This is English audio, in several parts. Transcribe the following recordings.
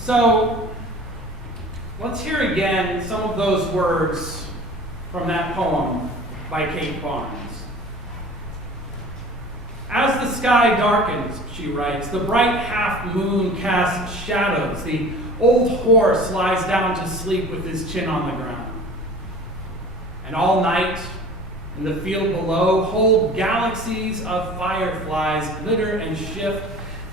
So let's hear again some of those words from that poem by Kate Barnes. As the sky darkens, she writes, the bright half moon casts shadows. The old horse lies down to sleep with his chin on the ground. And all night, in the field below, whole galaxies of fireflies glitter and shift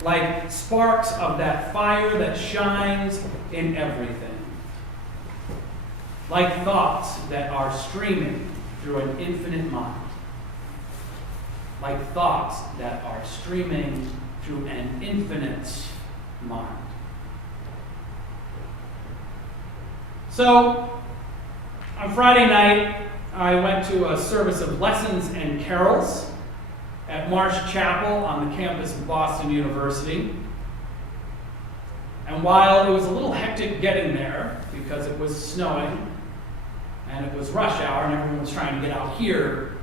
like sparks of that fire that shines in everything. Like thoughts that are streaming through an infinite mind. Like thoughts that are streaming through an infinite mind. So, on Friday night, I went to a service of lessons and carols at Marsh Chapel on the campus of Boston University. And while it was a little hectic getting there because it was snowing and it was rush hour and everyone was trying to get out here,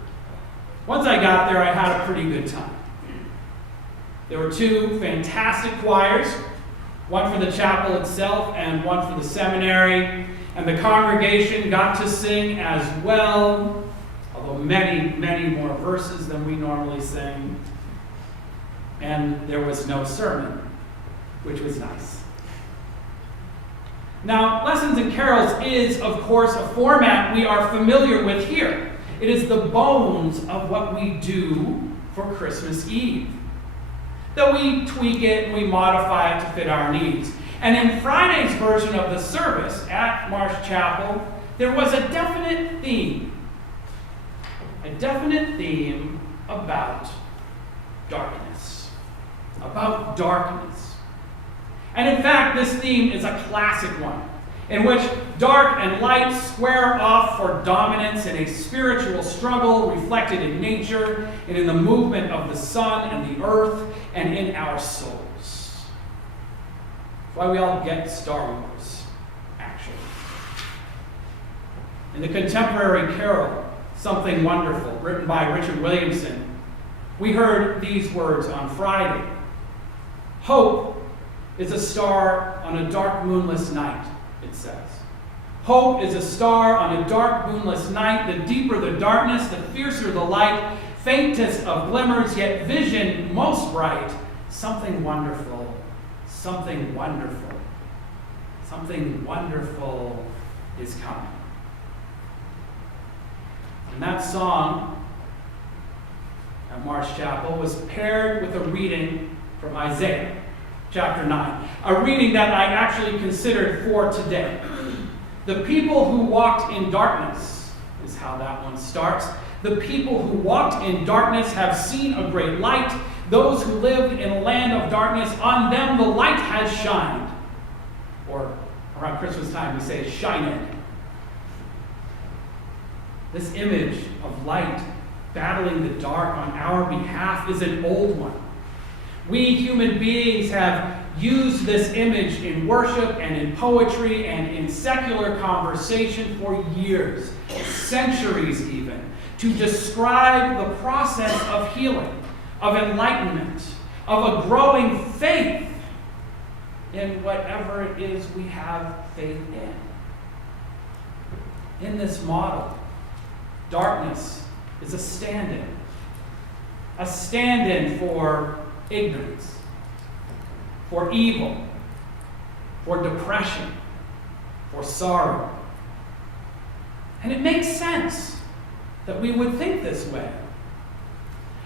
once I got there, I had a pretty good time. There were two fantastic choirs, one for the chapel itself and one for the seminary, and the congregation got to sing as well, although many, many more verses than we normally sing. And there was no sermon, which was nice. Now, Lessons and Carols is, of course, a format we are familiar with here. It is the bones of what we do for Christmas Eve. Though we tweak it and we modify it to fit our needs. And in Friday's version of the service at Marsh Chapel, there was a definite theme. A definite theme about darkness. About darkness. And in fact, this theme is a classic one, in which dark and light square off for dominance in a spiritual struggle reflected in nature and in the movement of the sun and the earth and in our souls. That's why we all get Star Wars, actually. In the contemporary carol, Something Wonderful, written by Richard Williamson, we heard these words on Friday. Hope is a star on a dark moonless night, it says. Hope is a star on a dark moonless night. The deeper the darkness, the fiercer the light. Faintest of glimmers, yet vision most bright. Something wonderful, something wonderful, something wonderful is coming. And that song at Marsh Chapel was paired with a reading from Isaiah chapter 9, a reading that I actually considered for today. The people who walked in darkness is how that one starts. The people who walked in darkness have seen a great light. Those who lived in a land of darkness, on them the light has shined. Or around Christmas time we say shined. This image of light battling the dark on our behalf is an old one. We human beings have used this image in worship and in poetry and in secular conversation for years, centuries even, to describe the process of healing, of enlightenment, of a growing faith in whatever it is we have faith in. In this model, darkness is a stand-in for ignorance, for evil, for depression, for sorrow. And it makes sense that we would think this way.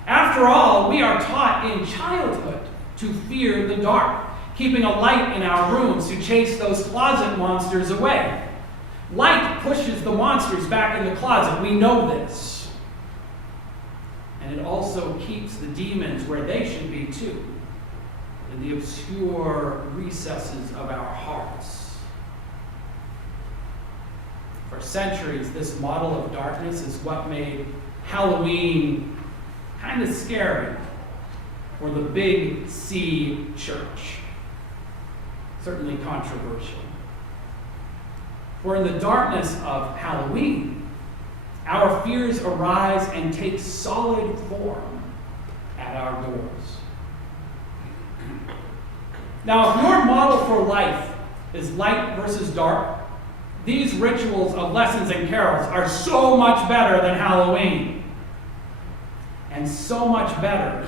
After all, we are taught in childhood to fear the dark, keeping a light in our rooms to chase those closet monsters away. Light pushes the monsters back in the closet. We know this. And it also keeps the demons where they should be too, in the obscure recesses of our hearts. For centuries, this model of darkness is what made Halloween kind of scary for the Big C church. Certainly controversial. For in the darkness of Halloween, our fears arise and take solid form at our doors. Now, if your model for life is light versus dark. These rituals of lessons and carols are so much better than Halloween. And so much better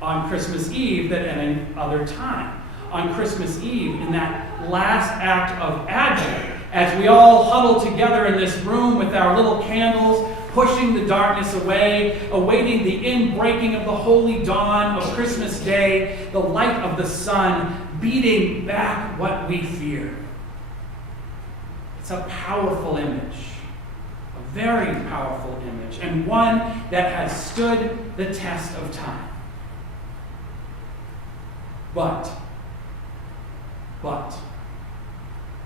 on Christmas Eve than any other time. On Christmas Eve, in that last act of Advent, as we all huddle together in this room with our little candles, pushing the darkness away, awaiting the inbreaking of the holy dawn of Christmas Day, the light of the sun beating back what we fear. It's a powerful image, a very powerful image, and one that has stood the test of time. But,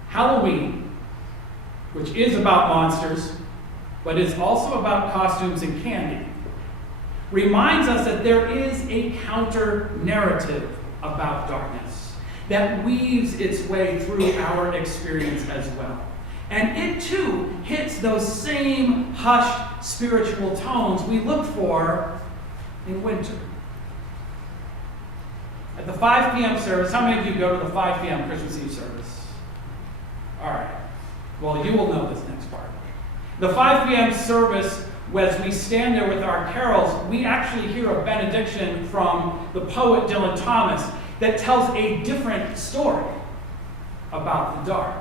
Halloween, which is about monsters, but is also about costumes and candy, reminds us that there is a counter-narrative about darkness that weaves its way through our experience as well. And it too hits those same hushed spiritual tones we look for in winter. At the 5 p.m. service, how many of you go to the 5 p.m. Christmas Eve service? All right. Well, you will know this next part. The 5 p.m. service, as we stand there with our carols, we actually hear a benediction from the poet Dylan Thomas that tells a different story about the dark.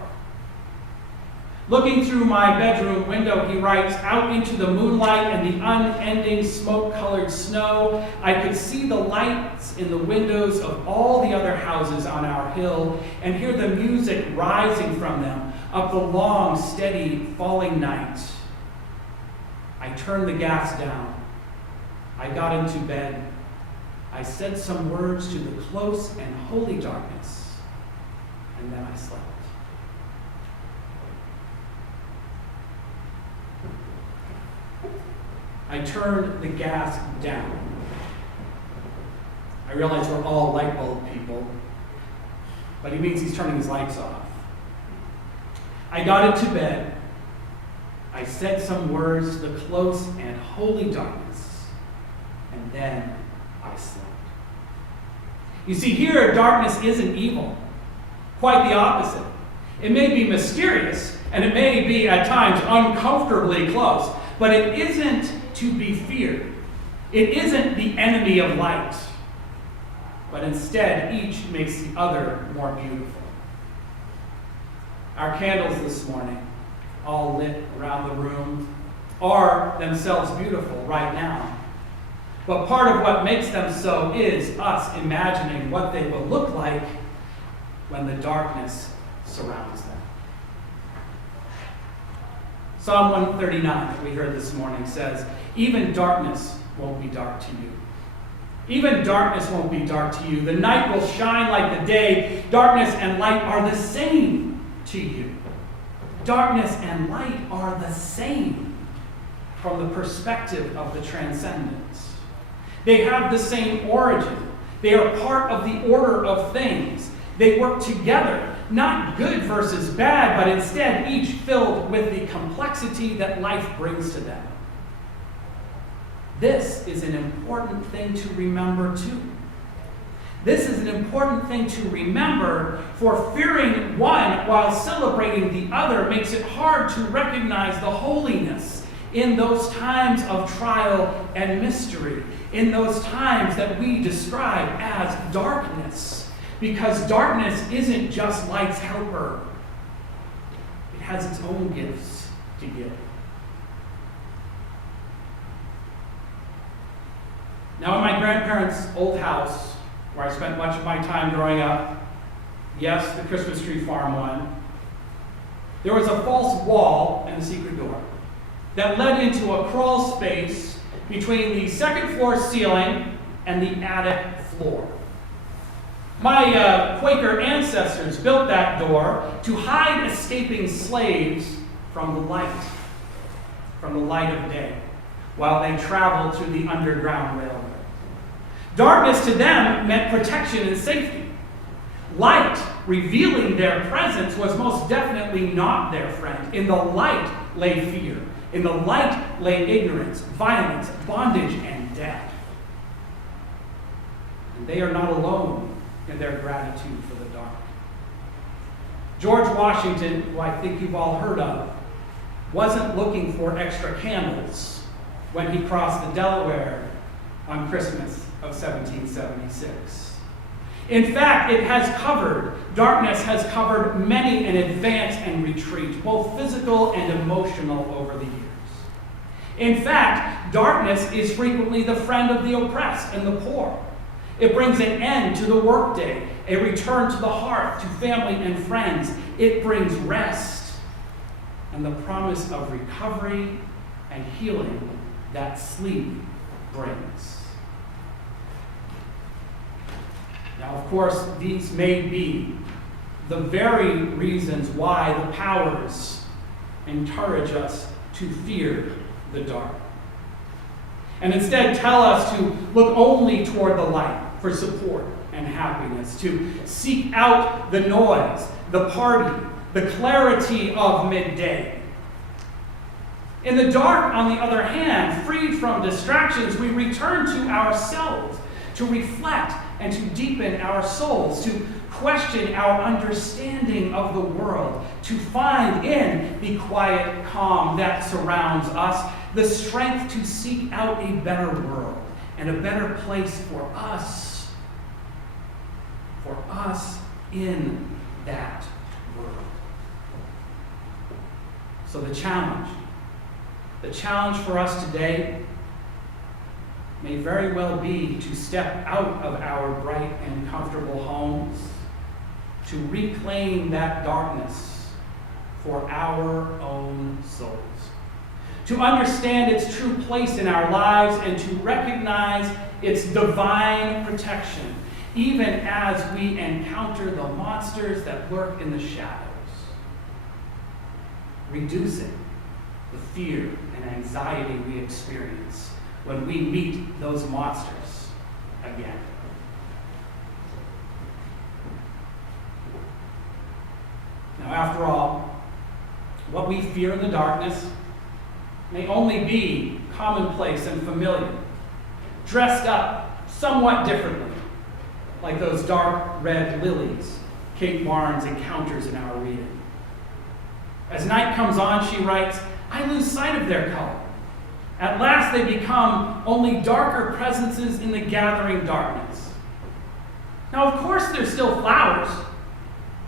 Looking through my bedroom window, he writes, out into the moonlight and the unending smoke-colored snow, I could see the lights in the windows of all the other houses on our hill and hear the music rising from them up the long, steady, falling night. I turned the gas down. I got into bed. I said some words to the close and holy darkness, and then I slept. I turned the gas down. I realize we're all light bulb people, but he means he's turning his lights off. I got into bed. I said some words to the close and holy darkness, and then I slept. You see, here, darkness isn't evil. Quite the opposite. It may be mysterious, and it may be at times uncomfortably close, but it isn't to be feared. It isn't the enemy of light, but instead each makes the other more beautiful. Our candles this morning, all lit around the room, are themselves beautiful right now. But part of what makes them so is us imagining what they will look like when the darkness surrounds them. Psalm 139 that we heard this morning says, even darkness won't be dark to you. Even darkness won't be dark to you. The night will shine like the day. Darkness and light are the same to you. Darkness and light are the same from the perspective of the transcendent. They have the same origin. They are part of the order of things. They work together, not good versus bad, but instead each filled with the complexity that life brings to them. This is an important thing to remember too. This is an important thing to remember, for fearing one while celebrating the other makes it hard to recognize the holiness in those times of trial and mystery, in those times that we describe as darkness. Because darkness isn't just light's helper. It has its own gifts to give. Now, in my grandparents' old house, where I spent much of my time growing up, yes, the Christmas tree farm one, there was a false wall and a secret door that led into a crawl space between the second floor ceiling and the attic floor. My Quaker ancestors built that door to hide escaping slaves from the light of day, while they traveled through the Underground Railroad. Darkness to them meant protection and safety. Light, revealing their presence, was most definitely not their friend. In the light lay fear. In the light lay ignorance, violence, bondage, and death. And they are not alone in their gratitude for the dark. George Washington, who I think you've all heard of, wasn't looking for extra candles when he crossed the Delaware on Christmas of 1776. In fact, darkness has covered many an advance and retreat, both physical and emotional, over the years. In fact, darkness is frequently the friend of the oppressed and the poor. It brings an end to the workday, a return to the hearth, to family and friends. It brings rest and the promise of recovery and healing that sleep brings. Now, of course, these may be the very reasons why the powers encourage us to fear the dark, and instead tell us to look only toward the light for support and happiness, to seek out the noise, the party, the clarity of midday. In the dark, on the other hand, freed from distractions, we return to ourselves, to reflect and to deepen our souls, to question our understanding of the world, to find in the quiet calm that surrounds us the strength to seek out a better world and a better place for us in that world. So the challenge for us today may very well be to step out of our bright and comfortable homes, to reclaim that darkness for our own souls, to understand its true place in our lives, and to recognize its divine protection, even as we encounter the monsters that lurk in the shadows, reducing the fear and anxiety we experience when we meet those monsters again. Now, after all, what we fear in the darkness may only be commonplace and familiar, dressed up somewhat differently, like those dark red lilies Kate Barnes encounters in our reading. As night comes on, she writes, I lose sight of their color. At last they become only darker presences in the gathering darkness. Now, of course, they're still flowers.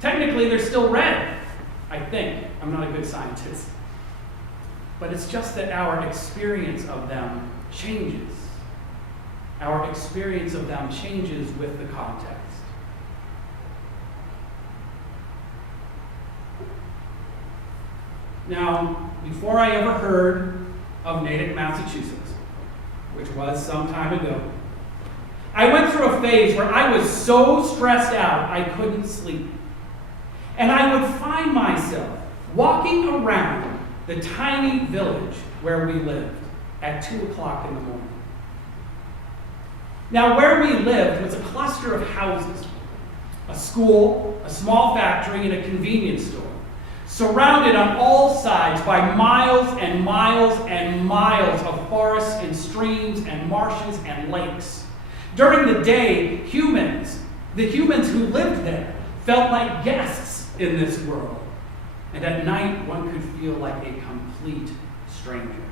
Technically, they're still red, I think. I'm not a good scientist. But it's just that our experience of them changes. Our experience of them changes with the context. Now, before I ever heard of Natick, Massachusetts, which was some time ago, I went through a phase where I was so stressed out I couldn't sleep. And I would find myself walking around the tiny village where we lived at 2 o'clock in the morning. Now, where we lived was a cluster of houses, a school, a small factory, and a convenience store, surrounded on all sides by miles and miles and miles of forests and streams and marshes and lakes. During the day, the humans who lived there, felt like guests in this world. And at night, one could feel like a complete stranger.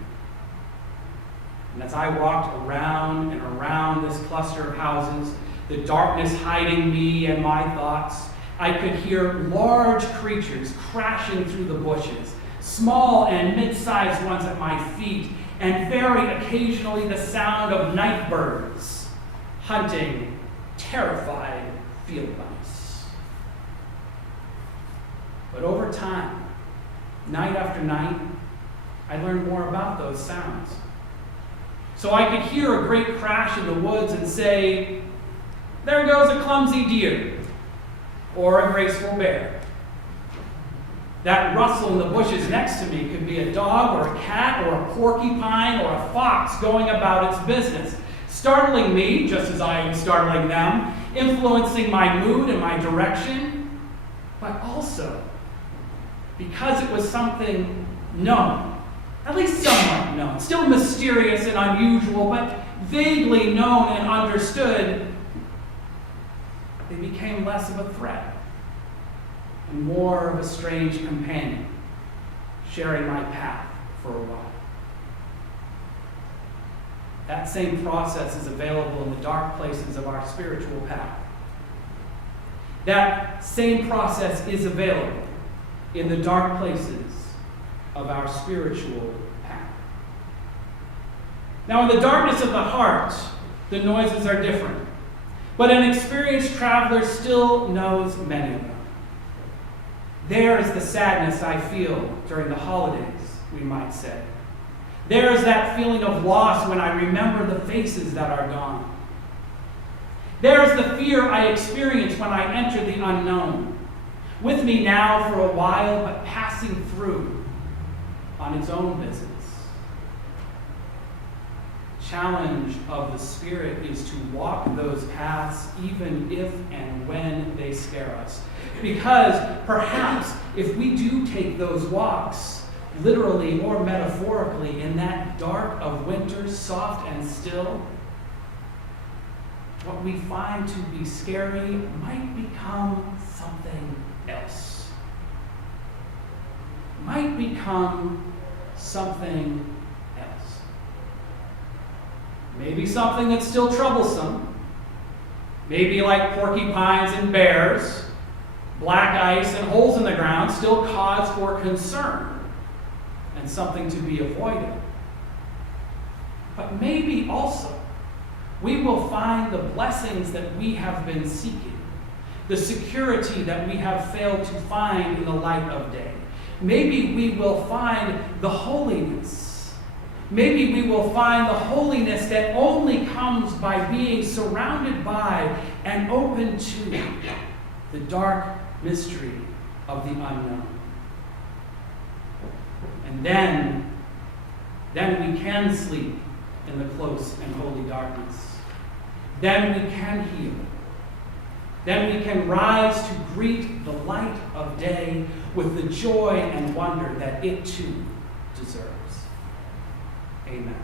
And as I walked around and around this cluster of houses, the darkness hiding me and my thoughts, I could hear large creatures crashing through the bushes, small and mid-sized ones at my feet, and very occasionally the sound of night birds hunting terrified field mice. But over time, night after night, I learned more about those sounds. So I could hear a great crash in the woods and say, there goes a clumsy deer, or a graceful bear. That rustle in the bushes next to me could be a dog or a cat or a porcupine or a fox going about its business, startling me just as I am startling them, influencing my mood and my direction, but also because it was something known, at least somewhat known, still mysterious and unusual, but vaguely known and understood, they became less of a threat. and more of a strange companion, sharing my path for a while. That same process is available in the dark places of our spiritual path. That same process is available in the dark places of our spiritual path. Now, in the darkness of the heart, the noises are different, but an experienced traveler still knows many of them. There is the sadness I feel during the holidays, we might say. There is that feeling of loss when I remember the faces that are gone. There is the fear I experience when I enter the unknown, with me now for a while, but passing through on its own business. Challenge of the Spirit is to walk those paths even if and when they scare us. Because perhaps if we do take those walks, literally or metaphorically, in that dark of winter, soft and still, what we find to be scary might become something else. Might become something else. Maybe something that's still troublesome. Maybe like porcupines and bears, black ice and holes in the ground, still cause for concern and something to be avoided. But maybe also we will find the blessings that we have been seeking, the security that we have failed to find in the light of day. Maybe we will find the holiness. Maybe we will find the holiness that only comes by being surrounded by and open to the dark mystery of the unknown. And then we can sleep in the close and holy darkness. Then we can heal. Then we can rise to greet the light of day with the joy and wonder that it too deserves. Amen.